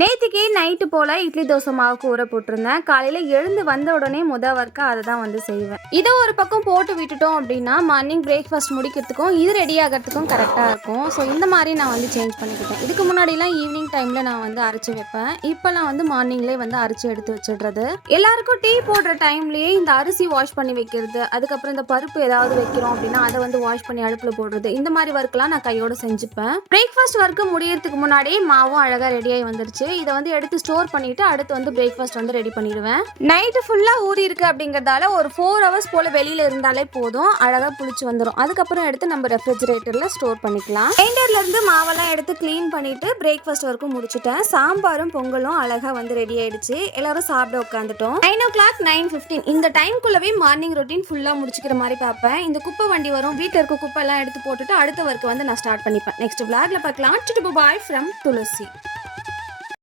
నేతికి night போல் இட்லி தோசை மாவுக்கு ஊற போட்டிருந்தேன். காலையில் எழுந்து வந்த உடனே முத ஒர்க்கா அதை தான் வந்து செய்வேன். இதை ஒரு பக்கம் போட்டு விட்டுட்டோம் அப்படின்னா மார்னிங் பிரேக்ஃபாஸ்ட் முடிக்கிறதுக்கும் இது ரெடி ஆகிறதுக்கும் கரெக்டாக இருக்கும். ஸோ இந்த மாதிரி நான் வந்து சேஞ்ச் பண்ணிக்கிட்டேன். இதுக்கு முன்னாடிலாம் ஈவினிங் டைமில் நான் வந்து அரைச்சி வைப்பேன். இப்போலாம் வந்து மார்னிங்லேயே வந்து அரைச்சி எடுத்து வச்சிடுறது. எல்லாருக்கும் டீ போடுற டைம்லேயே இந்த அரிசி வாஷ் பண்ணி வைக்கிறது அதுக்கப்புறம் இந்த பருப்பு ஏதாவது வைக்கிறோம் அப்படின்னா அதை வந்து வாஷ் பண்ணி அடுப்பில் போடுறது. இந்த மாதிரி ஒர்க்லாம் நான் கையோட செஞ்சுப்பேன். பிரேக்ஃபாஸ்ட் ஒர்க்கு முடியறதுக்கு முன்னாடியே மாவும் அழகாக ரெடியாகி வந்துருச்சு. இதை வந்து எடுத்து ஸ்டோர் பண்ணிட்டு அடுத்து வந்து பிரேக்ஃபாஸ்ட் வந்து ரெடி பண்ணிடுவேன். நைட்டு ஃபுல்லாக ஊறி இருக்கு அப்படிங்கிறதால ஒரு ஃபோர் ஹவர்ஸ் போல் வெளியில் இருந்தாலே போதும். அழகாக புளிச்சு வந்துடும் அதுக்கப்புறம் எடுத்து நம்ம ரெஃப்ரிஜரேட்டரில் ஸ்டோர் பண்ணிக்கலாம். கிரைண்டர்ல இருந்து மாவெல்லாம் எடுத்து க்ளீன் பண்ணிட்டு பிரேக்ஃபாஸ்ட் வரைக்கும் முடிச்சுட்டேன். சாம்பாரும் பொங்கலும் அழகாக வந்து ரெடி ஆயிடுச்சு. எல்லாரும் சாப்பிட உட்காந்துட்டோம் nine o'clock nine fifteen இந்த டைம்குள்ளவே மார்னிங் ரொட்டீன் ஃபுல்லாக முடிச்சுக்கிற மாதிரி பார்ப்பேன். இந்த குப்பை வண்டி வரும். வீட்டில் இருக்க குப்பை எல்லாம் எடுத்து போட்டுட்டு அடுத்த ஒர்க்கு வந்து நான் ஸ்டார்ட் பண்ணிப்பேன். நெக்ஸ்ட் விளாக்ல பார்க்கலாம். Bye from Thulasi